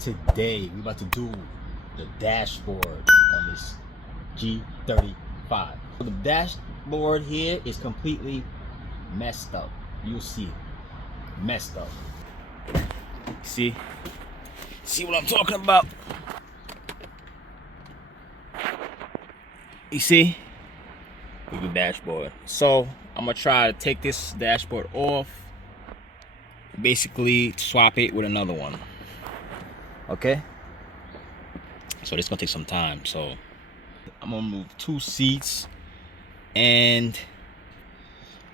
Today we about to do the dashboard on this G35. So the dashboard here is completely messed up. You'll see, messed up. See what I'm talking about? You see? With the dashboard. So I'm gonna try to take this dashboard off, basically swap it with another one. Okay, so this is gonna take some time. So I'm gonna move 2 seats, and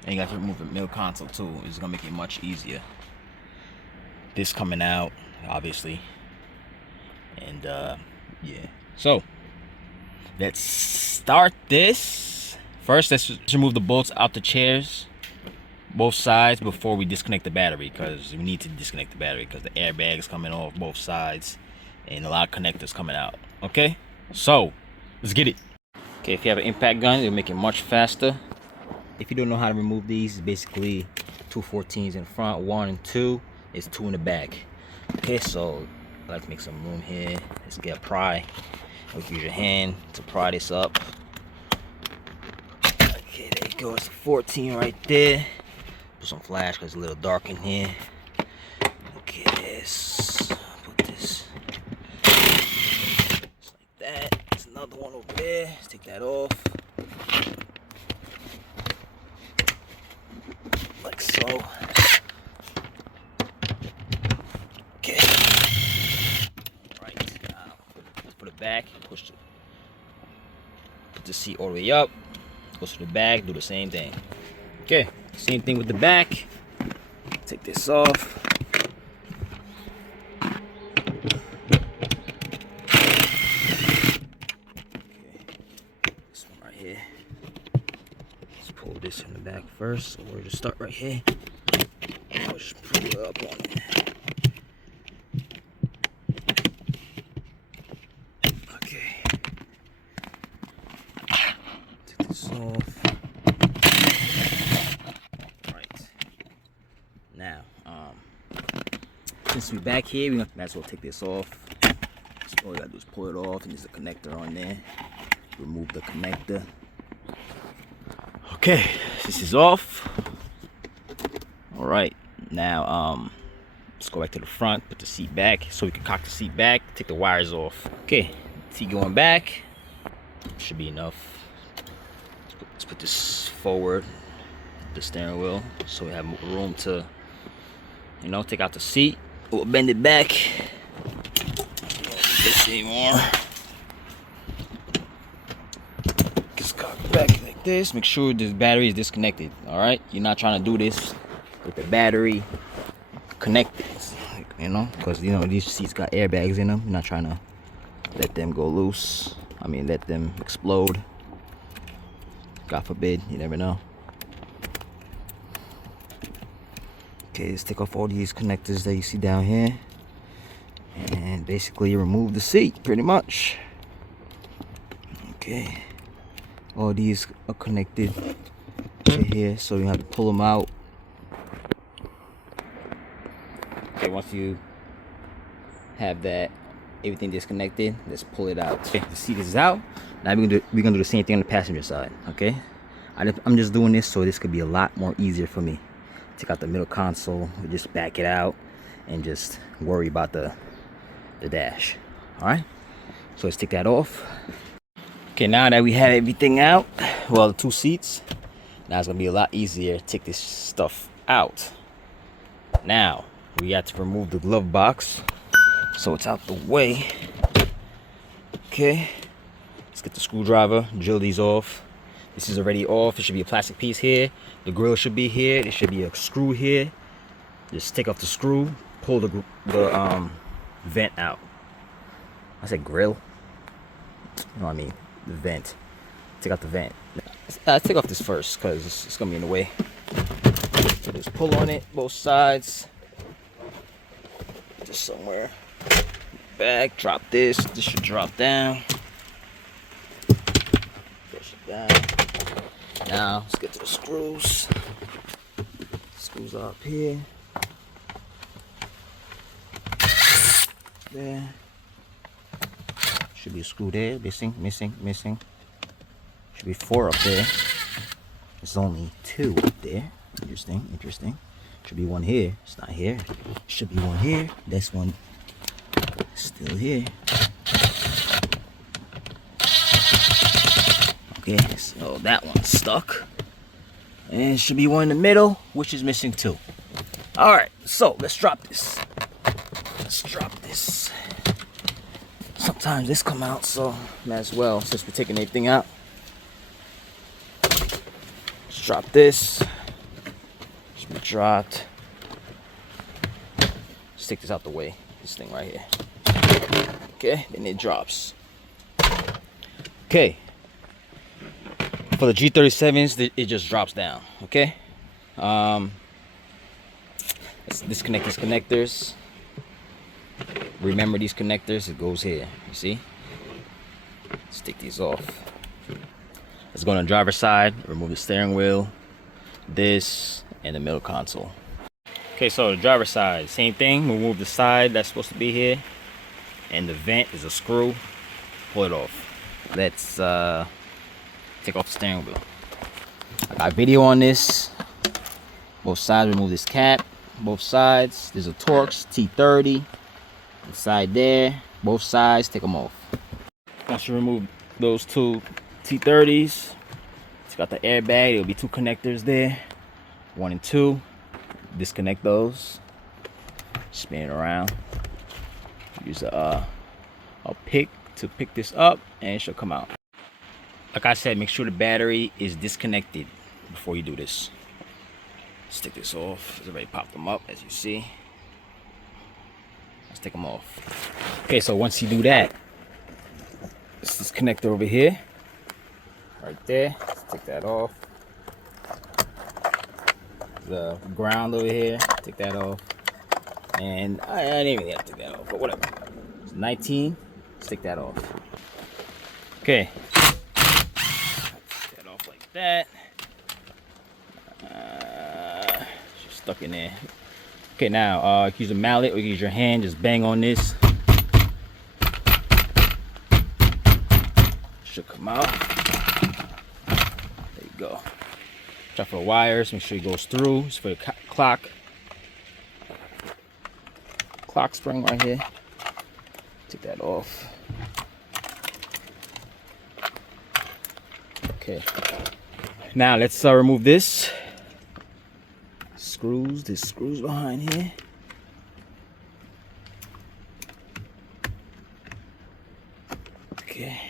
you got to remove the middle console too. It's gonna make it much easier. This coming out, obviously, and yeah. So let's start this. First, let's remove the bolts out the chairs, both sides, before we disconnect the battery, because we need to disconnect the battery because the airbag is coming off both sides and a lot of connectors coming out. Okay, so let's get it. Okay, if you have an impact gun, it'll make it much faster. If you don't know how to remove these, it's basically 2 14s in front, 1 and 2 is 2 in the back. Okay, so let's make some room here. Let's get a pry. Use your hand to pry this up. Okay, there you go. It's a 14 right there. Put some flash because it's a little dark in here. Okay, let's put this just like that. There's another one over there. Let's take that off. Like so. Okay. Alright, now let's put it back. Put the seat all the way up. Goes to the back, do the same thing. Okay, same thing with the back. Take this off. Okay, this one right here. Let's pull this in the back first. So we'll just start right here. I'll just pull it up on it. Okay. Take this off. Now, since we're back here, we might as well take this off. So all we gotta do is pull it off, and there's a connector on there. Remove the connector. Okay, this is off. All right, now let's go back to the front, put the seat back, so we can cock the seat back, take the wires off. Okay, seat going back. Should be enough. Let's put this forward, the steering wheel, so we have room to, you know, take out the seat. We'll bend it back. Don't this anymore. Just cock back like this. Make sure this battery is disconnected. All right, you're not trying to do this with the battery connected, you know, because you know these seats got airbags in them. You're not trying to let them go loose. I mean, let them explode. God forbid, you never know. Okay, let's take off all these connectors that you see down here, and basically remove the seat pretty much. Okay, all these are connected right here, so you have to pull them out. Okay, once you have that everything disconnected, let's pull it out. Okay, the seat is out. Now we're gonna do the same thing on the passenger side. Okay, I'm just doing this so this could be a lot more easier for me. Take out the middle console, just back it out, and just worry about the dash. All right, so let's take that off. Okay, now that we have everything out, well, the 2 seats, now it's gonna be a lot easier to take this stuff out. Now we got to remove the glove box, so it's out the way. Okay, let's get the screwdriver, drill these off. This is already off. It should be a plastic piece here. The grill should be here. There should be a screw here. Just take off the screw, pull the vent out. I said grill. You know what I mean? The vent. Take out the vent. Let's take off this first because it's gonna be in the way. So just pull on it, both sides. Just somewhere back. Drop this. This should drop down. Push it down. Now let's get to the screws. Screws are up here. there. Should be a screw there. Missing. Should be 4 up there. There's only 2 up there. Interesting. Should be 1 here. It's not here. Should be 1 here. That's 1 still here. Okay, so that one's stuck. And it should be 1 in the middle, which is missing 2. Alright, so let's drop this. Sometimes this come out, so might as well, since we're taking anything out. Let's drop this. Should be dropped. Let's take this out the way. This thing right here. Okay, then it drops. Okay. For the G37s, it just drops down. Okay. Let's disconnect these connectors. Remember these connectors, it goes here. You see? Let's take these off. Let's go on the driver's side, remove the steering wheel, this, and the middle console. Okay, so the driver's side, same thing. Remove the side that's supposed to be here. And the vent is a screw. Pull it off. Let's take off the steering wheel. I got video on this. Both sides, remove this cap. Both sides. There's a Torx T30. Inside there. Both sides, take them off. Once you remove those 2 T30s, it's got the airbag. There'll be 2 connectors there. 1 and 2. Disconnect those. Spin it around. Use a pick to pick this up, and it should come out. Like I said, make sure the battery is disconnected before you do this. Let's take this off. It's already popped them up, as you see. Let's take them off. Okay, so once you do that, it's this connector over here, right there. Let's take that off. The ground over here, take that off. And I didn't even have to take that off, but whatever. It's 19. Let's take that off. Okay. Take that off like that. Just stuck in there. Okay, now you can use a mallet or you can use your hand. Just bang on this. Should come out. There you go. Check for the wires. Make sure it goes through. It's for the clock spring right here. Take that off. Okay. Now let's remove this. Screws. There's screws behind here. Okay.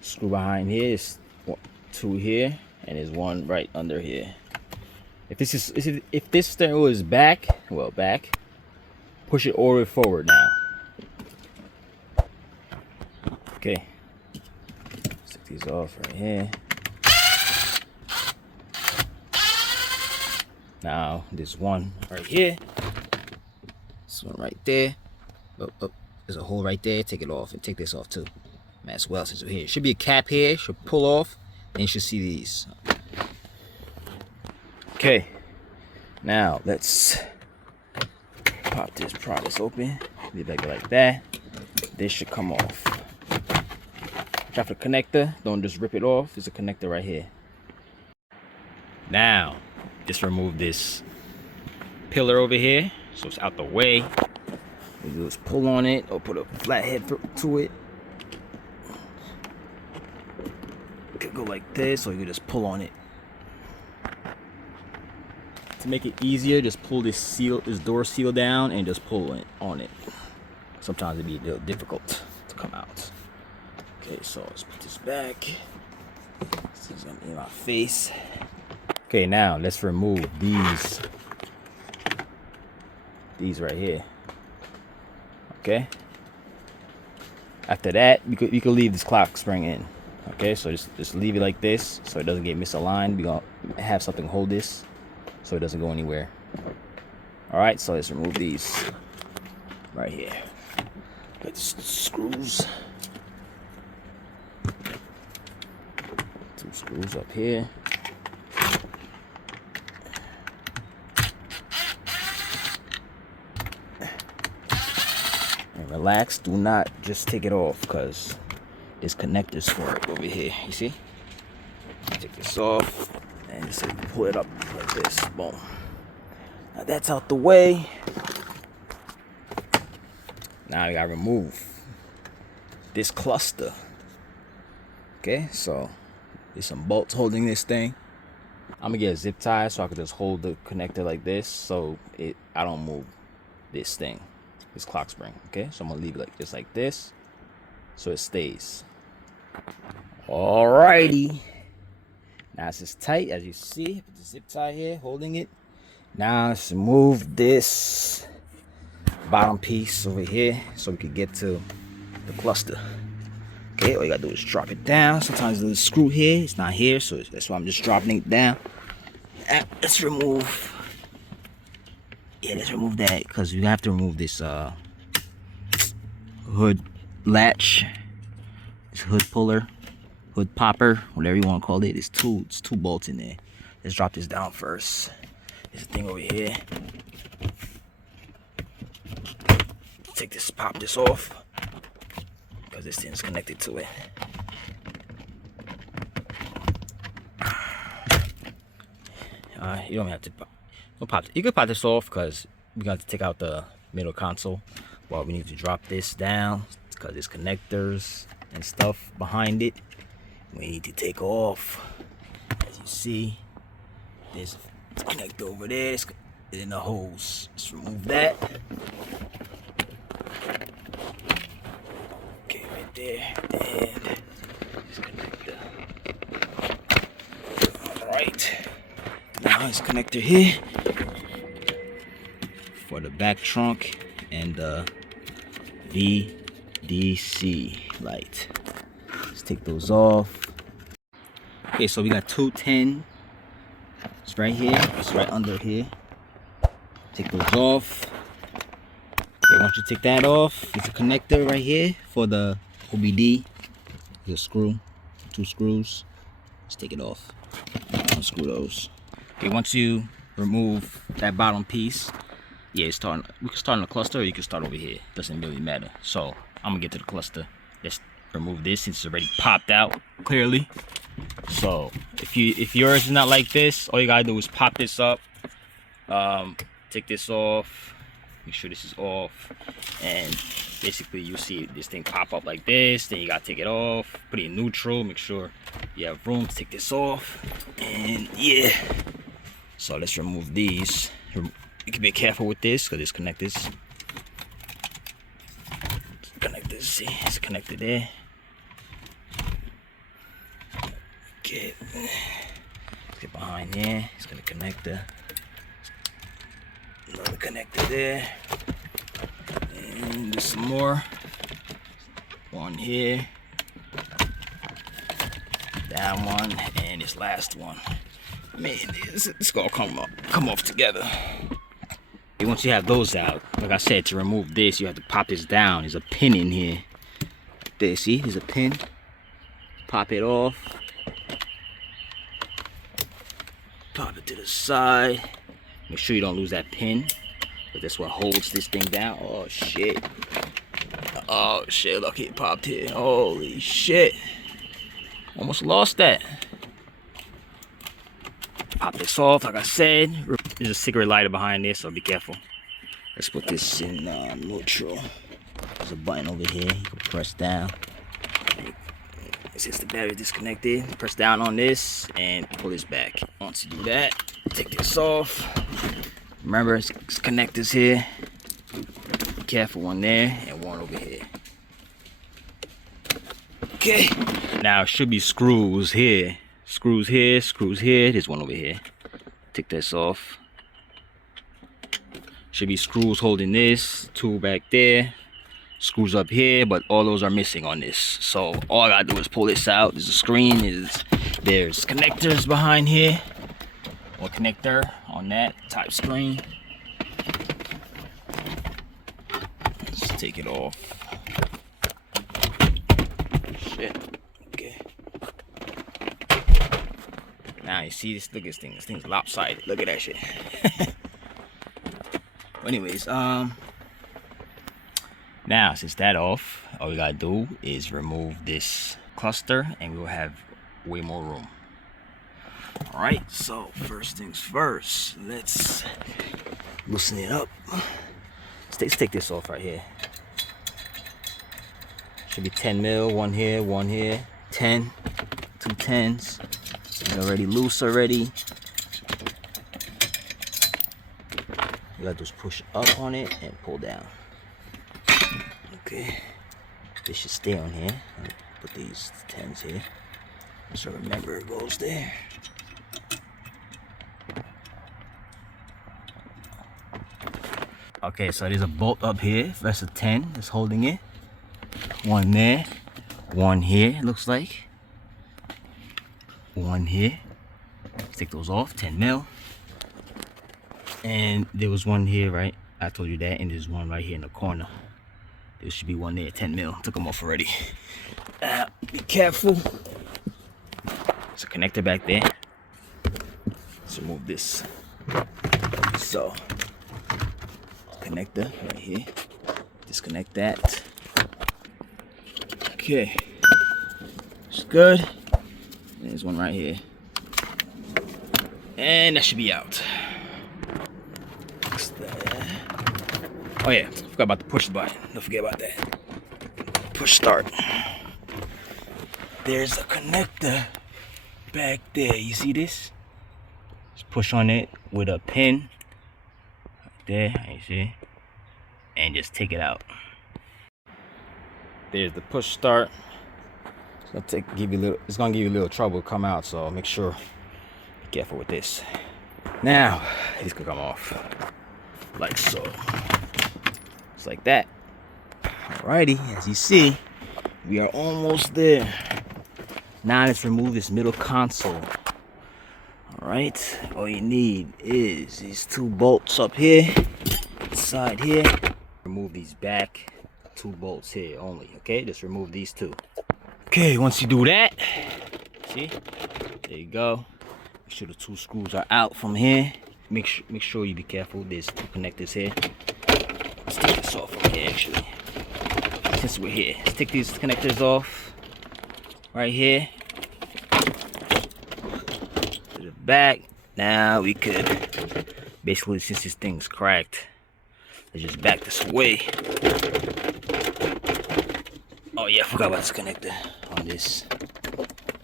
Screw behind here. Is 2 here, and there's 1 right under here. If this steering wheel is back, push it all the way forward now. Okay. Take these off right here. Now there's 1 right here. This one right there. Oh, there's a hole right there. Take it off and take this off too. Might as well since we're here. Should be a cap here. Should pull off. And you should see these. Okay. Now let's pop this open. Leave it like that. This should come off. Try for the connector. Don't just rip it off. There's a connector right here. Now, just remove this pillar over here so it's out the way. What you do is pull on it or put a flat head to it. It could go like this, or you could just pull on it. To make it easier, just pull this door seal down and just pull it on it. Sometimes it'd be a little difficult to come out. Okay, so let's put this back. This is gonna be in my face. Okay, now let's remove these right here. Okay. After that, you could leave this clock spring in. Okay, so just leave it like this so it doesn't get misaligned. We're gonna have something hold this so it doesn't go anywhere. All right, so let's remove these right here. Got the screws. 2 screws up here. And relax. Do not just take it off, because there's connectors for it over here. You see? Take this off and just pull it up like this. Boom. Now that's out the way. Now we gotta remove this cluster. Okay, so there's some bolts holding this thing. I'm gonna get a zip tie so I can just hold the connector like this, so I don't move this thing, this clock spring. Okay, so I'm gonna leave it like just like this, so it stays. Alrighty. Now it's just tight, as you see. Put the zip tie here, holding it. Now let's move this bottom piece over here so we can get to the cluster. Okay, all you gotta do is drop it down. Sometimes there's a screw here, it's not here, so that's why I'm just dropping it down. Let's remove. Yeah, let's remove that, because we have to remove this hood latch, this hood puller, hood popper, whatever you want to call it. It's two bolts in there. Let's drop this down first. There's a thing over here. Pop this off, because this thing's connected to it. You don't have to pop. You could pop this off, because we got to take out the middle console. But we need to drop this down, because there's connectors and stuff behind it. We need to take off. As you see, there's a connector over there. It's in the hose. Let's remove that. Okay, right there. And this connector. Alright. Now this connector here for the back trunk and the VDC light. Let's take those off. Okay, so we got 210. It's right here. It's right under here. Take those off. Okay, once you take that off, there's a connector right here for the OBD. There's a screw, 2 screws. Let's take it off. Unscrew those. Okay, once you remove that bottom piece, yeah, we can start on the cluster, or you can start over here. Doesn't really matter. So I'm gonna get to the cluster. Let's remove this since it's already popped out clearly. So if yours is not like this, all you gotta do is pop this up, take this off, make sure this is off, and basically you see this thing pop up like this. Then you gotta take it off, put it in neutral, make sure you have room to take this off, and yeah. So let's remove these. You can be careful with this, because it's connectors. See, it's connected there. Okay, let's get behind here. It's gonna connect another connector there, and there's some more. One here, that one, and this last one. Man, this gonna come off together. And once you have those out, like I said, to remove this, you have to pop this down. There's a pin in here. There, see? There's a pin. Pop it off. Pop it to the side. Make sure you don't lose that pin, but that's what holds this thing down. Oh shit. Oh shit, look, it popped here. Holy shit. Almost lost that. Pop this off, like I said. There's a cigarette lighter behind this, so be careful. Let's put this in neutral. There's a button over here. You can press down. Since the battery disconnected, press down on this and pull this back. Once you do that, take this off. Remember, it's connectors here. Be careful, one there and one over here. Okay. Now it should be screws here. Screws here, screws here. There's one over here. Take this off. Should be screws holding this. 2 back there. Screws up here, but all those are missing on this. So all I gotta do is pull this out. There's a screen. There's connectors behind here. Or connector on that type screen. Let's take it off. Shit. Okay. Now you see this. Look at this thing. This thing's lopsided. Look at that shit. Anyways, Now, since that's off, all we gotta do is remove this cluster and we'll have way more room. All right, so first things first, let's loosen it up. Let's take this off right here. Should be 10 mil, one here, 10, 2 10s. It's already loose already. You gotta just push up on it and pull down. Okay, this should stay on here. Put these 10s here, so remember it goes there. Okay, so there's a bolt up here. That's a 10 that's holding it. One there, one here, it looks like. One here. Let's take those off, 10 mil. And there was one here, right? I told you that, and there's one right here in the corner. There should be one there, 10 mil. Took them off already. Be careful. There's a connector back there. Let's remove this. So, connector right here. Disconnect that. Okay. It's good. There's one right here. And that should be out. Oh yeah, forgot about the push button. Don't forget about that. Push start. There's a connector back there. You see this? Just push on it with a pin. Right there, you see? And just take it out. There's the push start. It's gonna give you a little trouble to come out, so make sure be careful with this. Now, these can come off. Like so. Just like that. Alrighty, as you see, we are almost there. Now let's remove this middle console. Alright, all you need is these 2 bolts up here, side here. Remove these back 2 bolts here only, okay? Just remove these 2. Okay, once you do that, see, there you go. Make sure the 2 screws are out from here. Make sure you be careful. There's 2 connectors here. Let's take this off from here, actually. Since we're here, let's take these connectors off. Right here. To the back. Now we could, basically, since this thing's cracked, let's just back this away. Oh yeah, I forgot about this connector on this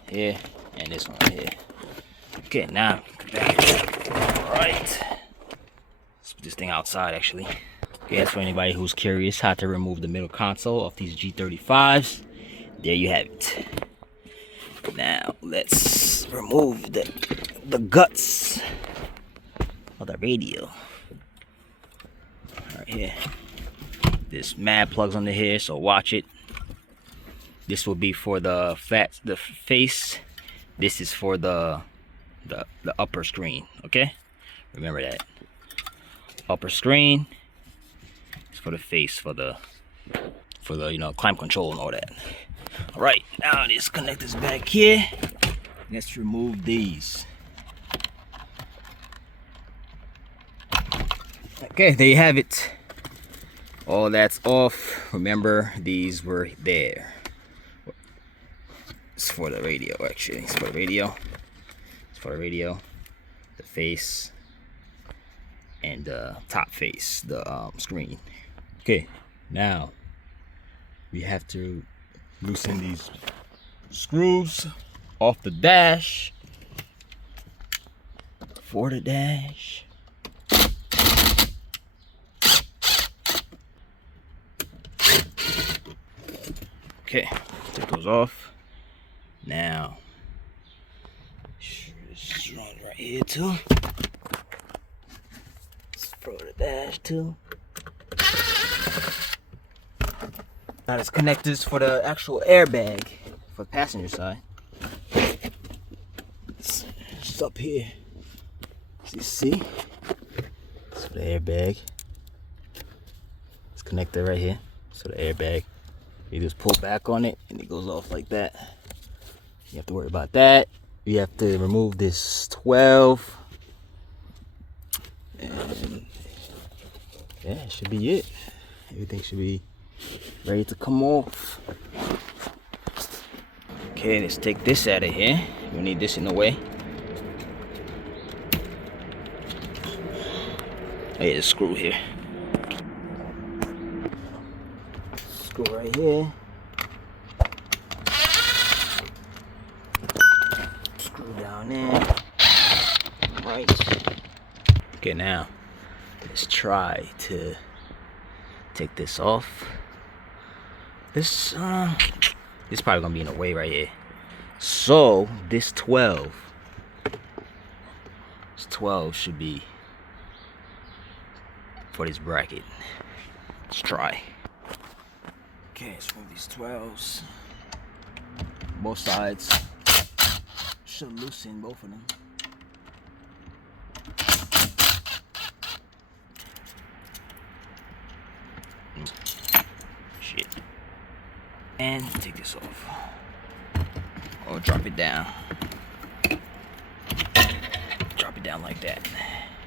here and this one right here. Okay, now back it up. Alright. Let's put this thing outside actually. Okay, that's for anybody who's curious how to remove the middle console of these G35s. There you have it. Now let's remove the guts of the radio. Right here. There's mad plugs under here, so watch it. This will be for the face. This is for the upper screen. Okay, remember that. Upper screen is for the face, for the climate control and all that. All right, now this connector's back here. Let's remove these. Okay, there you have it. All that's off. Remember, these were there. It's for the radio, actually. It's for the radio. It's for the radio, the face, and the top face, the screen. Okay, now we have to loosen these screws off the dash. For the dash. Okay, take those off. Now, this one right here too. Let's throw the dash too. Now there's connectors for the actual airbag for the passenger side. It's just up here. As you see, it's for the airbag. It's connected right here. So the airbag, you just pull back on it and it goes off like that. You have to worry about that. You have to remove this 12. And yeah, it should be it. Everything should be ready to come off. Okay, let's take this out of here. We need this in the way. Oh yeah, the screw here. Screw right here. Screw down there. Right. Okay, now let's try to take this off. This probably gonna be in the way right here. So this 12 should be for this bracket. Let's try. Okay, let's move these 12s. Both sides. Should loosen both of them. Shit. And take this off. Or drop it down. Drop it down like that.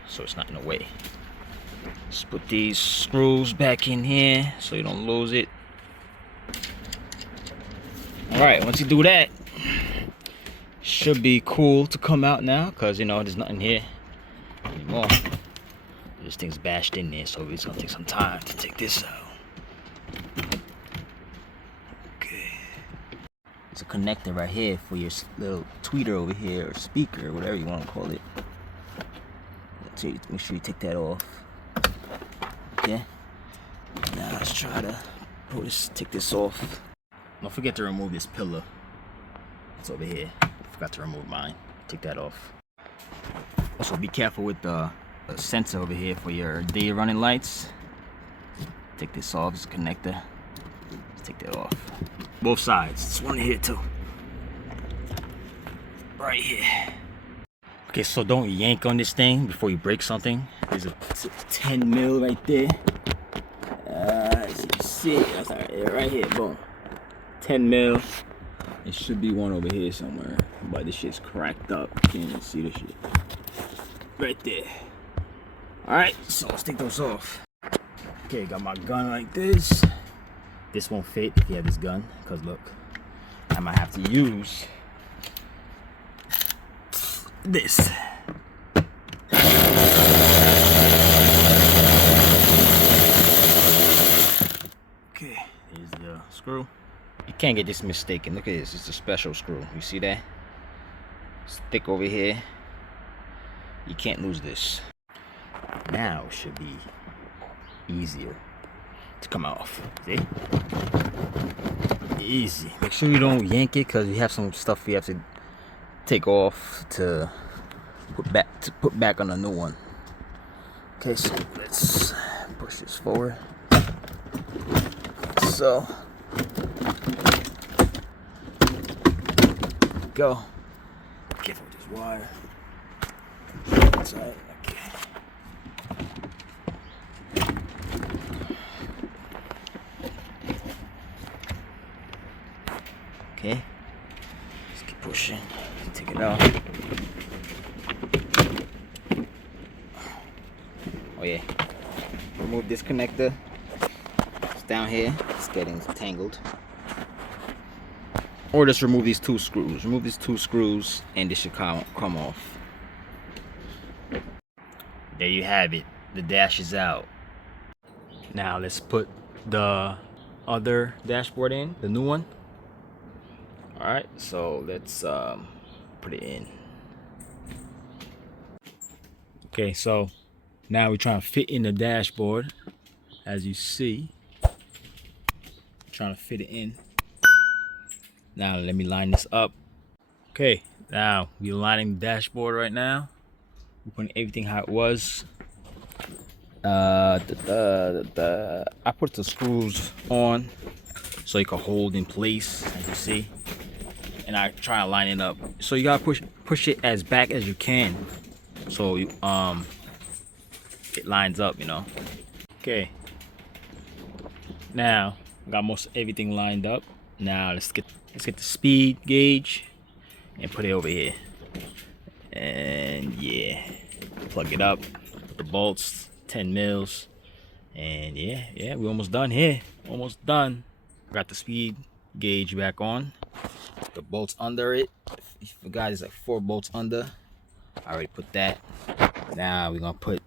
So it's not in the way. Just put these screws back in here so you don't lose it. Alright, once you do that, should be cool to come out now, because you know there's nothing here anymore. This thing's bashed in there, so it's gonna take some time to take this out. It's a connector right here for your little tweeter over here, or speaker, or whatever you want to call it. So make sure you take that off. Okay. Now let's try to take this off. Don't forget to remove this pillar. It's over here. Forgot to remove mine. Take that off. Also, be careful with the sensor over here for your day running lights. Take this off. It's a connector. Let's take that off. Both sides. This one here too. Right here. Okay, so don't yank on this thing before you break something. There's a 10 mil right there. As you can see, that's right here. Boom. 10 mil. It should be one over here somewhere, but this shit's cracked up. You can't even see the shit. Right there. All right, so let's take those off. Okay, got my gun like this. This won't fit if you have this gun, because look, I might have to use this. Okay, here's the screw. You can't get this mistaken. Look at this, it's a special screw. You see that? It's thick over here. You can't lose this. Now it should be easier to come off. See? Easy. Make sure you don't yank it, because you have some stuff you have to take off to put back on a new one. Okay, so let's push this forward. So go. Careful with this wire. Inside. Okay. Okay, let's keep pushing. Take it out. Oh yeah. Remove this connector. It's down here. It's getting tangled. Or just remove these two screws. Remove these two screws and this should come off. There you have it. The dash is out. Now let's put the other dashboard in, the new one. Alright, so let's put it in. Okay, so now we're trying to fit in the dashboard. As you see, trying to fit it in. Now let me line this up. Okay, now we're lining the dashboard right now. We're putting everything how it was. I put the screws on so you can hold in place, as you see. And I try to line it up. So you gotta push it as back as you can, so you, it lines up, you know. Okay. Now got most everything lined up. Now let's get the speed gauge and put it over here. And yeah, plug it up. Put the bolts, 10 mils, And yeah, we're almost done here. Almost done. Got the speed gauge back on. The bolts under it. If you forgot, there's like 4 bolts under. I already put that. Now we're gonna put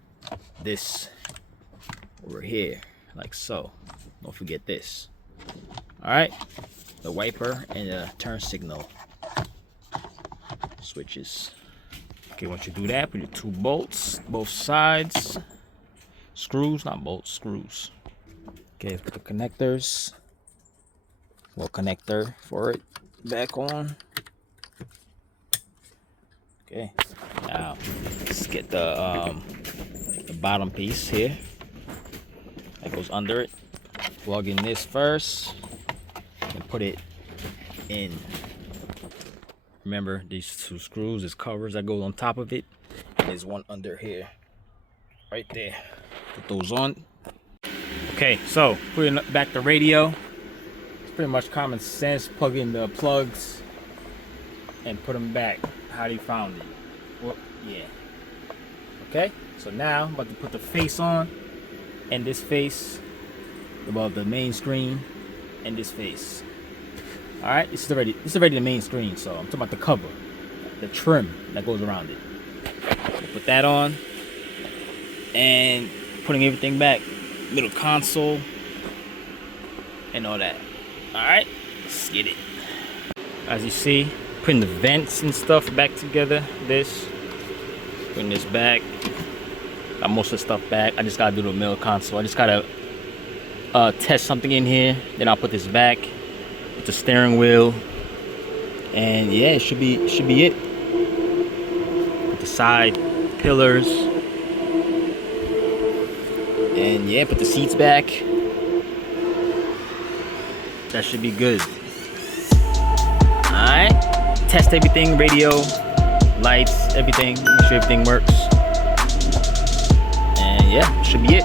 this over here, like so. Don't forget this. Alright. The wiper and the turn signal switches. Okay, once you do that, put your 2 bolts, both sides. Screws, not bolts, screws. Okay, let's put the connectors. Little connector for it back on. Okay, now let's get the bottom piece here that goes under it. Plug in this first and put it in. Remember, these 2 screws, there's covers that go on top of it. There's one under here, right there. Put those on. Okay, so putting back the radio. It's pretty much common sense. Plug in the plugs and put them back how you found it. Well, yeah. Okay, so now I'm about to put the face on, and this face above the main screen, and this face. All right, this is already the main screen, so I'm talking about the cover, the trim that goes around it. We'll put that on, and putting everything back, middle console, and all that. All right, let's get it. As you see, putting the vents and stuff back together. Putting this back. Got most of the stuff back. I just gotta do the middle console. I just gotta test something in here. Then I'll put this back with the steering wheel. And yeah, it should be it. Put the side pillars. And yeah, put the seats back. That should be good. Alright. Test everything, radio, lights, everything. Make sure everything works. And yeah, should be it.